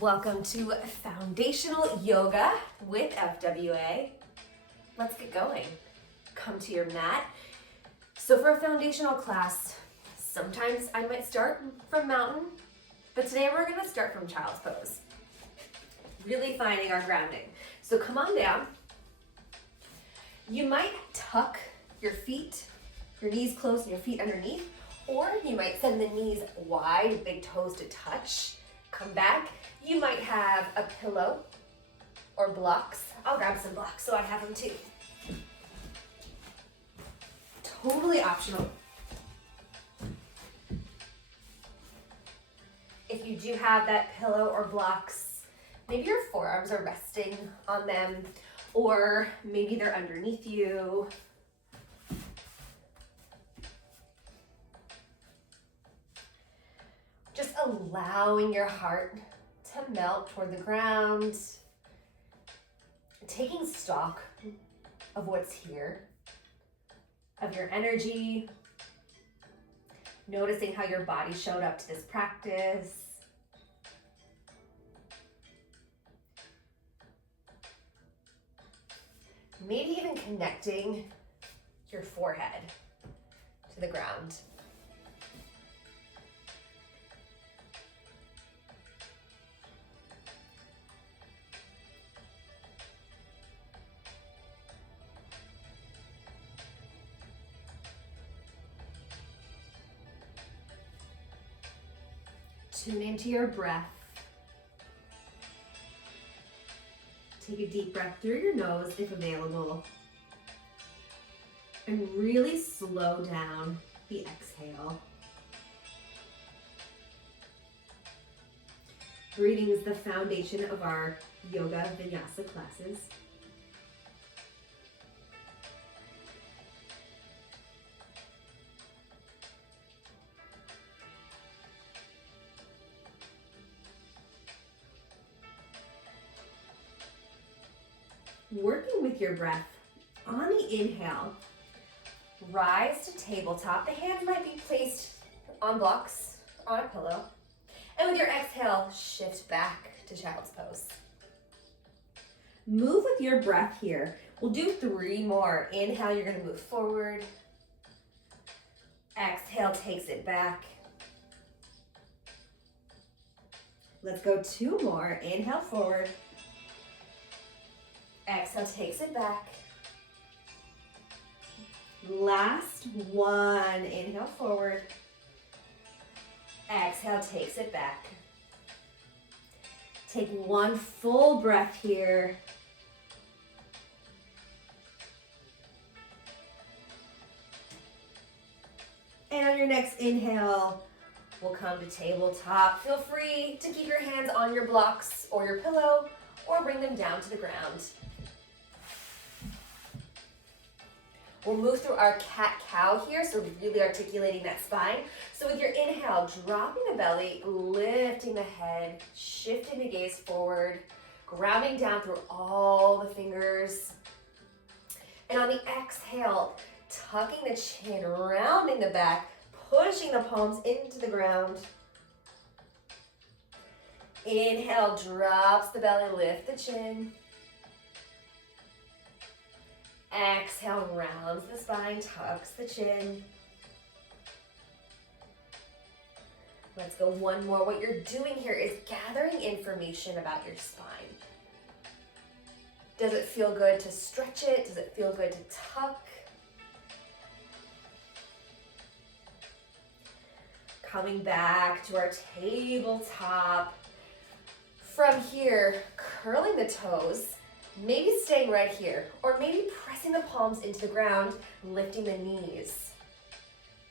Welcome to Foundational Yoga with FWA. Let's get going. Come to your mat. So for a foundational class, sometimes I might start from mountain, but today we're going to start from child's pose. Really finding our grounding. So come on down. You might tuck your feet, your knees close and your feet underneath, or you might send the knees wide, big toes to touch. Come back. You might have a pillow or blocks. I'll grab some blocks so I have them too. Totally optional. If you do have that pillow or blocks, maybe your forearms are resting on them, or maybe they're underneath you. Just allowing your heart to melt toward the ground, taking stock of what's here, of your energy, noticing how your body showed up to this practice. Maybe even connecting your forehead to the ground. Tune into your breath. Take a deep breath through your nose if available. And really slow down the exhale. Breathing is the foundation of our yoga vinyasa classes. Working with your breath, on the inhale, rise to tabletop. The hands might be placed on blocks, on a pillow. And with your exhale, shift back to child's pose. Move with your breath here. We'll do 3 more. Inhale, you're gonna move forward. Exhale takes it back. Let's go 2 more. Inhale forward. Exhale takes it back. Last one. Inhale forward. Exhale takes it back. Take 1 full breath here. And on your next inhale, we'll come to tabletop. Feel free to keep your hands on your blocks or your pillow, or bring them down to the ground. We'll move through our cat-cow here, so really articulating that spine. So with your inhale, dropping the belly, lifting the head, shifting the gaze forward, grounding down through all the fingers. And on the exhale, tucking the chin, rounding the back, pushing the palms into the ground. Inhale, drops the belly, lift the chin. Exhale, rounds the spine, tucks the chin. Let's go 1 more. What you're doing here is gathering information about your spine. Does it feel good to stretch it? Does it feel good to tuck? Coming back to our tabletop. From here, curling the toes. Maybe staying right here, or maybe pressing the palms into the ground, lifting the knees.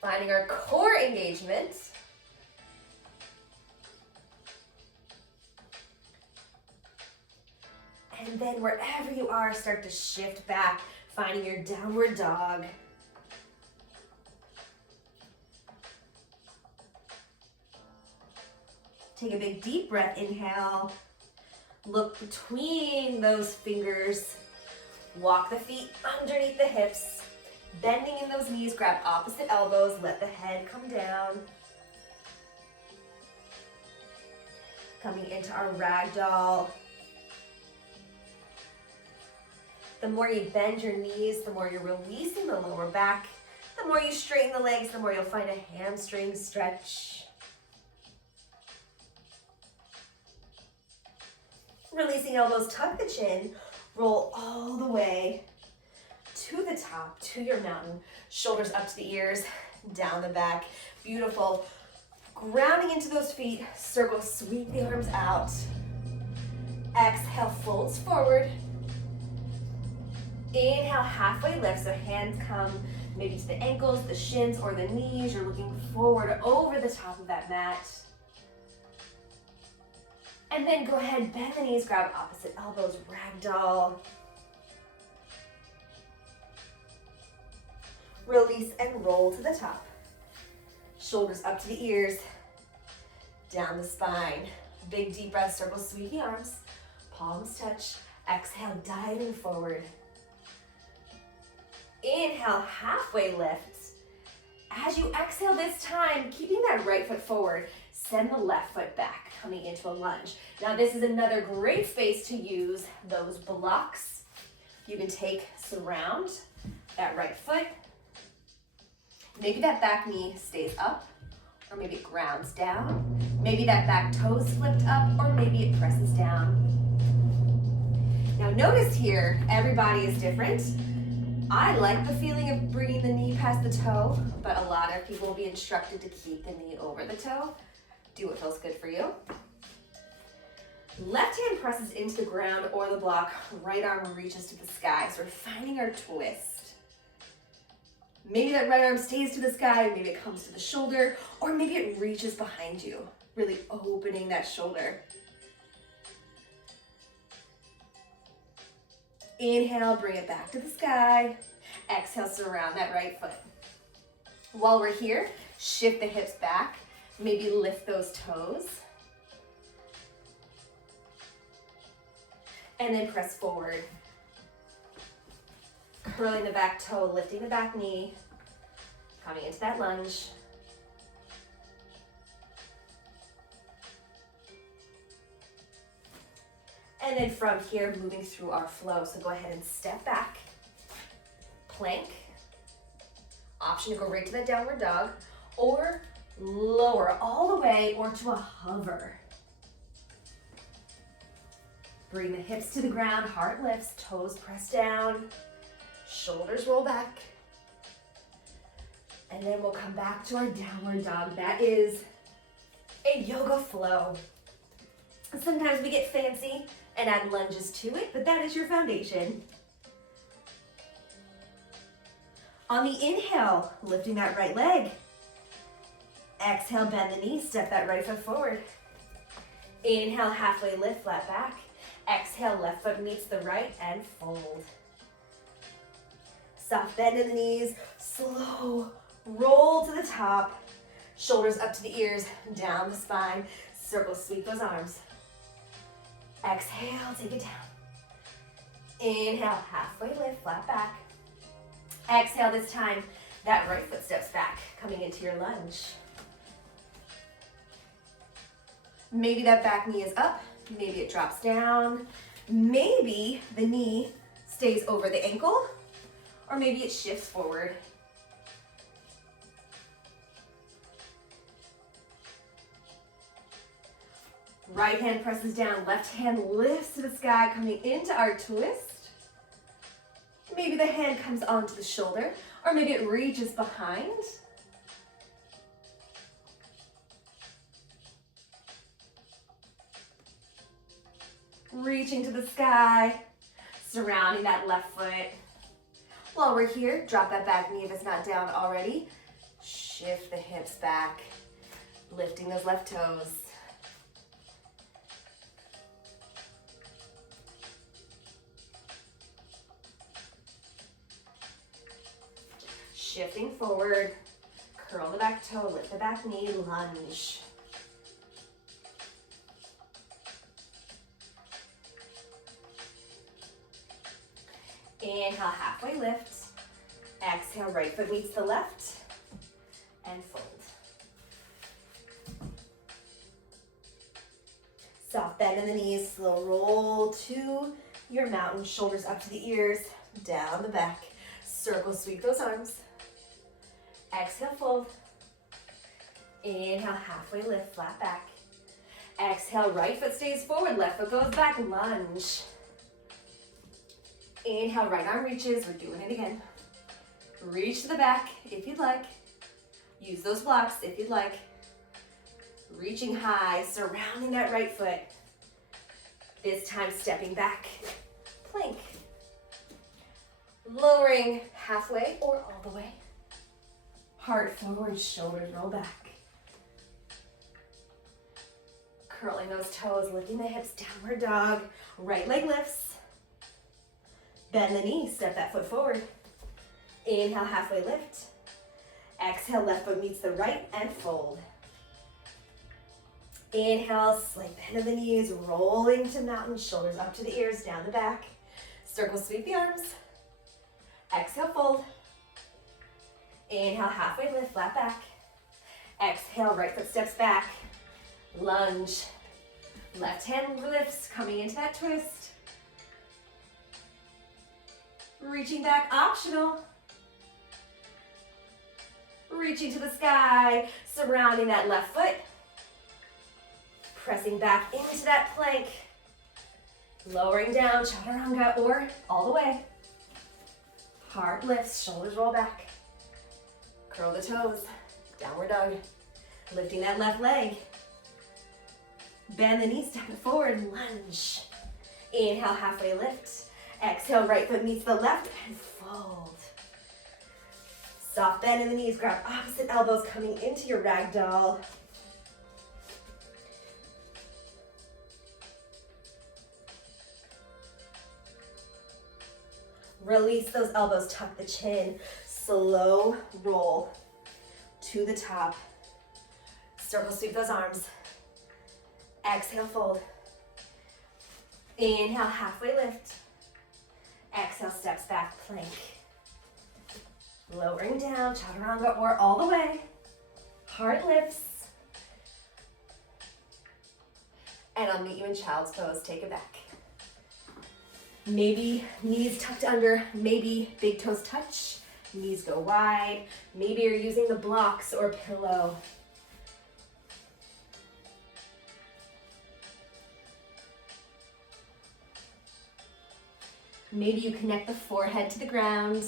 Finding our core engagement. And then wherever you are, start to shift back, finding your downward dog. Take a big deep breath, inhale. Look between those fingers. Walk the feet underneath the hips. Bending in those knees, grab opposite elbows, let the head come down. Coming into our ragdoll. The more you bend your knees, the more you're releasing the lower back. The more you straighten the legs, the more you'll find a hamstring stretch. Releasing elbows, tuck the chin, roll all the way to the top, to your mountain. Shoulders up to the ears, down the back. Beautiful. Grounding into those feet, circle, sweep the arms out. Exhale, folds forward. Inhale, halfway lift, so hands come maybe to the ankles, the shins, or the knees. You're looking forward over the top of that mat. And then go ahead, bend the knees, grab opposite elbows, ragdoll. Release and roll to the top. Shoulders up to the ears, down the spine. Big deep breath, circle, sweep the arms, palms touch. Exhale, diving forward. Inhale, halfway lift. As you exhale this time, keeping that right foot forward, send the left foot back, coming into a lunge. Now this is another great space to use those blocks. You can surround that right foot. Maybe that back knee stays up, or maybe it grounds down. Maybe that back toe's flipped up, or maybe it presses down. Now notice here, everybody is different. I like the feeling of bringing the knee past the toe, but a lot of people will be instructed to keep the knee over the toe. Do what feels good for you. Left hand presses into the ground or the block, right arm reaches to the sky. So we're finding our twist. Maybe that right arm stays to the sky, maybe it comes to the shoulder, or maybe it reaches behind you, really opening that shoulder. Inhale, bring it back to the sky. Exhale, surround that right foot. While we're here, shift the hips back. Maybe lift those toes. And then press forward. Curling the back toe, lifting the back knee. Coming into that lunge. And then from here, moving through our flow. So go ahead and step back, plank. Option to go right to that downward dog, or lower all the way, or to a hover. Bring the hips to the ground, heart lifts, toes press down, shoulders roll back. And then we'll come back to our downward dog. That is a yoga flow. Sometimes we get fancy and add lunges to it, but that is your foundation. On the inhale, lifting that right leg. Exhale, bend the knee, step that right foot forward. Inhale, halfway lift, flat back. Exhale, left foot meets the right and fold. Soft bend in the knees, slow roll to the top. Shoulders up to the ears, down the spine. Circle, sweep those arms. Exhale, take it down. Inhale, halfway lift, flat back. Exhale this time, that right foot steps back, coming into your lunge. Maybe that back knee is up, maybe it drops down. Maybe the knee stays over the ankle, or maybe it shifts forward. Right hand presses down, left hand lifts to the sky, coming into our twist. Maybe the hand comes onto the shoulder, or maybe it reaches behind. Reaching to the sky, surrounding that left foot. While we're here, drop that back knee if it's not down already. Shift the hips back, lifting those left toes. Shifting forward, curl the back toe, lift the back knee, lunge. Inhale, halfway lift. Exhale, right foot meets the left, and fold. Soft bend in the knees, slow roll to your mountain, shoulders up to the ears, down the back. Circle sweep those arms. Exhale, fold. Inhale, halfway lift, flat back. Exhale, right foot stays forward, left foot goes back, lunge. Inhale, right arm reaches, we're doing it again. Reach to the back if you'd like. Use those blocks if you'd like. Reaching high, surrounding that right foot. This time stepping back, plank. Lowering halfway or all the way. Heart forward, shoulders roll back. Curling those toes, lifting the hips, downward dog. Right leg lifts. Bend the knee, step that foot forward. Inhale, halfway lift. Exhale, left foot meets the right and fold. Inhale, slight bend of the knees, rolling to mountain, shoulders up to the ears, down the back. Circle sweep the arms. Exhale, fold. Inhale, halfway lift, flat back. Exhale, right foot steps back. Lunge. Left hand lifts, coming into that twist. Reaching back, optional. Reaching to the sky, surrounding that left foot. Pressing back into that plank. Lowering down, chaturanga, or all the way. Heart lifts, shoulders roll back. Curl the toes, downward dog. Lifting that left leg. Bend the knees, step it forward, lunge. Inhale, halfway lift. Exhale, right foot meets the left and fold. Soft bend in the knees, grab opposite elbows coming into your ragdoll. Release those elbows, tuck the chin. Slow roll to the top. Circle sweep those arms. Exhale, fold. Inhale, halfway lift. Exhale, steps back, plank. Lowering down, chaturanga, or all the way. Heart lifts. And I'll meet you in child's pose, take it back. Maybe knees tucked under, maybe big toes touch, knees go wide. Maybe you're using the blocks or pillow. Maybe you connect the forehead to the ground.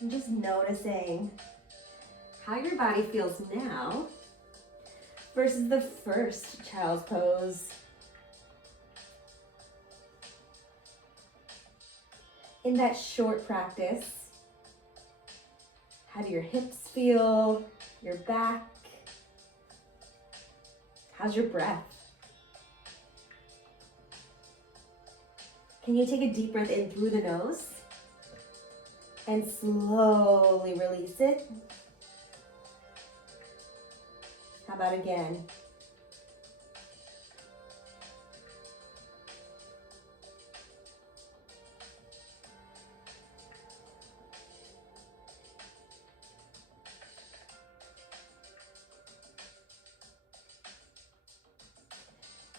And just noticing how your body feels now versus the first child's pose. In that short practice, how do your hips feel, your back? How's your breath? Can you take a deep breath in through the nose and slowly release it? How about again?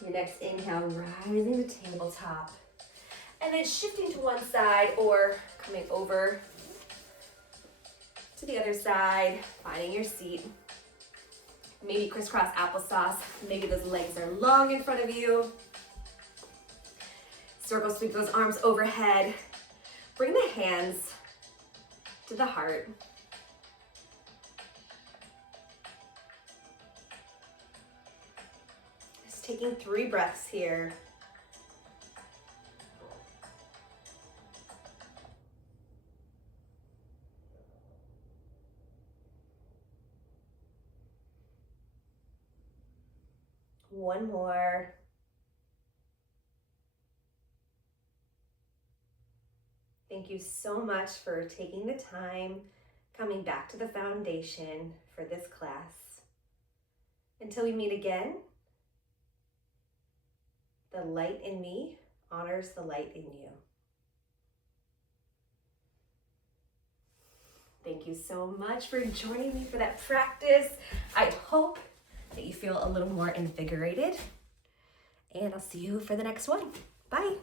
Your next inhale, rising to tabletop. And then shifting to one side or coming over to the other side, finding your seat. Maybe crisscross applesauce. Maybe those legs are long in front of you. Circle sweep those arms overhead. Bring the hands to the heart. Just taking 3 breaths here. One more. Thank you so much for taking the time, coming back to the foundation for this class. Until we meet again, The light in me honors the light in you. Thank you so much for joining me for that practice. I hope that you feel a little more invigorated, and I'll see you for the next one. Bye.